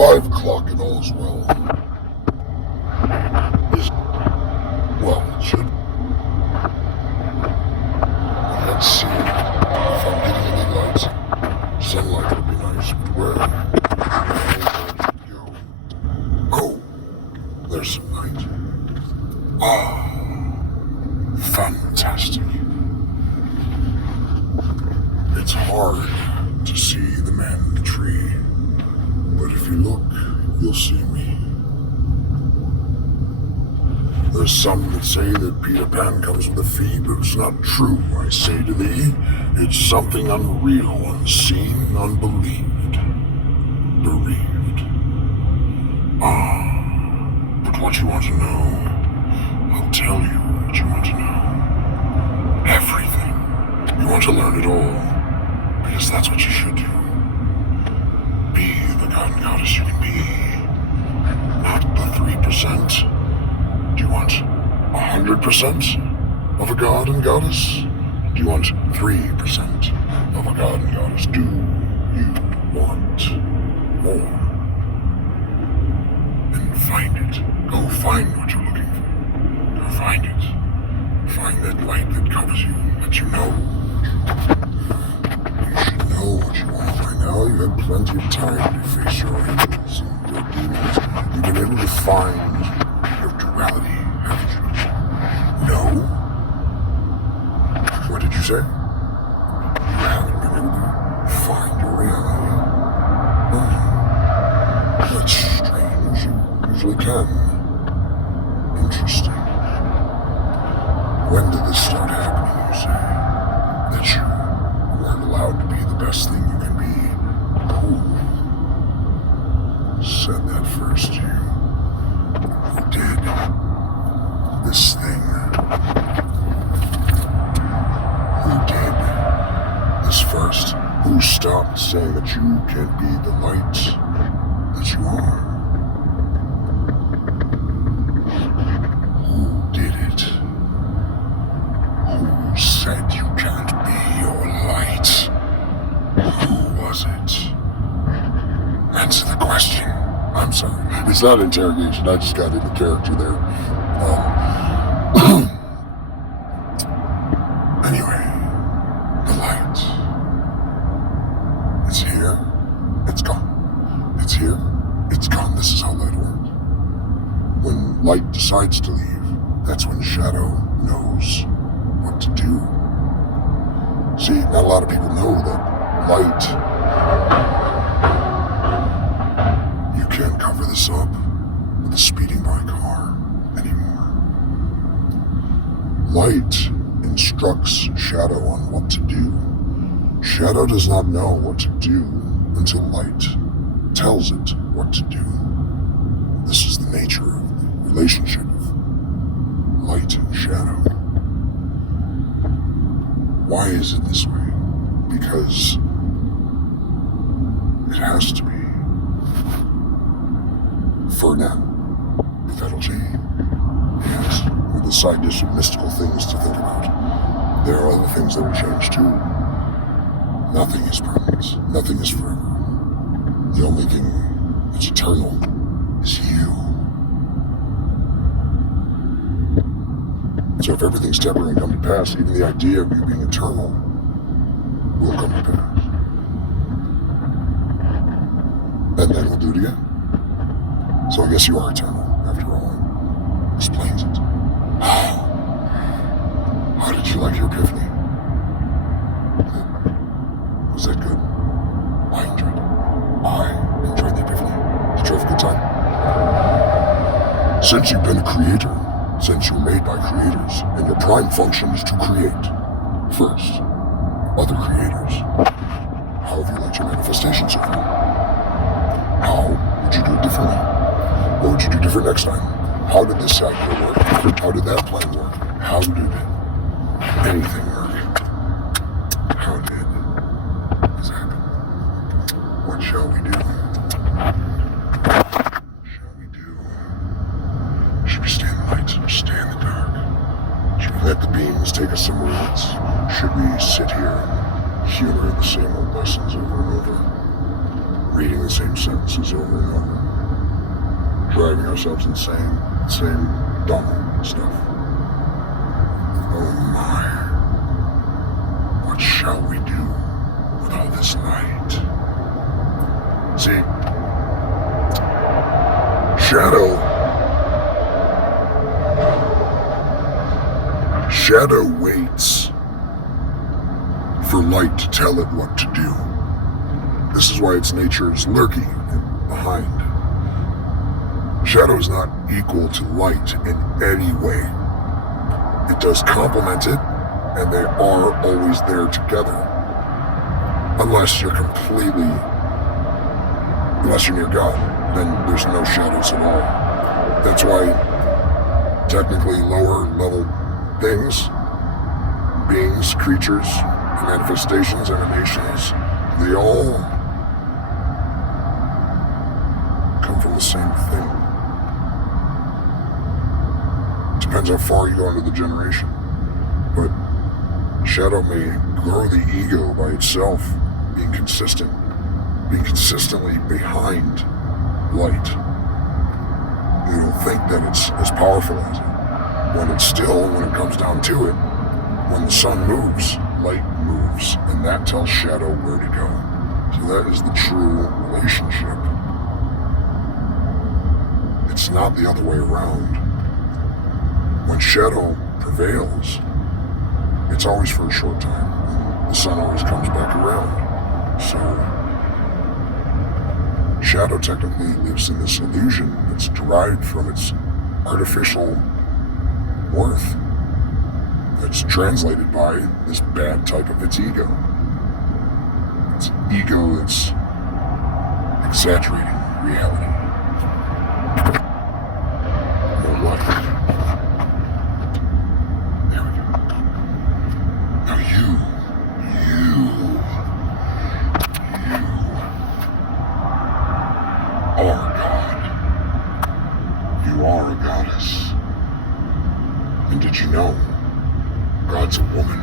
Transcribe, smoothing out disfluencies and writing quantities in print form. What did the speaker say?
5 o'clock and all's well. Well, it should. Let's see if I'm getting any light. Sunlight would be nice, but where? Oh, there's some light. Ah, fantastic. It's hard to see the man in the tree, but if you look, you'll see me. There's some that say that Peter Pan comes with a fee, but it's not true, I say to thee. It's something unreal, unseen, unbelieved, bereaved. Ah, but what you want to know, I'll tell you what you want to know. Everything. You want to learn it all, because that's what you should do. Be the god and goddess you can be, not the 3%. Do you want 100% of a god and goddess? Do you want 3% of a god and goddess? Do you want more? Then find it. Go find what you're looking for. Go find it. Find that light that covers you, that you know. You should know what you want by now. You had plenty of time to face your angels and your demons. You've been able to find your duality, haven't you? No? What did you say? You haven't been able to find your reality. Oh, that's strange. You usually can. Interesting. When did this start happening, you say? That you weren't allowed to be the best thing you can be? Who said that first to you? Who did this thing? Who did this first? Who stopped saying that you can't be the light that you are? Who did it? Who said you can't be your light? Who was it? Answer the question. I'm sorry. It's not interrogation. I just got into character there. Anyway, the light. It's here. It's gone. It's here. It's gone. This is how light works. When light decides to leave, that's when shadow knows what to do. See, not a lot of people know that light, you can't cover this up with a speeding by car anymore. Light instructs shadow on what to do. Shadow does not know what to do until light tells it what to do. This is the nature of the relationship of light and shadow. Why is it this way? Because it has to be. For now. But that'll change. Yes, with a side dish of mystical things to think about. There are other things that will change too. Nothing is permanent. Nothing is forever. The only thing that's eternal is you. So if everything's temporary and come to pass, even the idea of you being eternal will come to pass. And then we'll do it again. So I guess you are eternal, after all. Explains it. How did you like your epiphany? Was that good? I enjoyed it. I enjoyed the epiphany. Did you have a good time? Since you've been a creator, since you're made by creators, and your prime function is to create, first, other creators, how have you liked your manifestation so far? How would you do it differently? What would you do different next time? How did this cycle work? How did that plan work? How did anything work? How did this happen? What shall we do? Shall we do? Should we stay in the light or stay in the dark? Should we let the beams take us somewhere else? Should we sit here and humor the same old lessons over and over? Reading the same sentences over and over, driving ourselves insane, same dumb stuff. Oh my, what shall we do with all this light? See, Shadow waits for light to tell it what to do. This is why its nature is lurking and behind. Shadow is not equal to light in any way. It does complement it, and they are always there together. Unless you're near God, then there's no shadows at all. That's why technically lower level things, beings, creatures, manifestations, emanations, they all come from the same thing. Depends how far you go into the generation. But shadow may grow the ego by itself, being consistently behind light. You don't think that it's as powerful as it. When it's still, when it comes down to it, when the sun moves, light moves, and that tells shadow where to go. So that is the true relationship. It's not the other way around. When shadow prevails, it's always for a short time. The sun always comes back around. So shadow technically lives in this illusion that's derived from its artificial worth, that's translated by this bad type of its ego. It's ego that's exaggerating reality. More light. There we go. Now you are God. You are a goddess. And did you know God's a woman?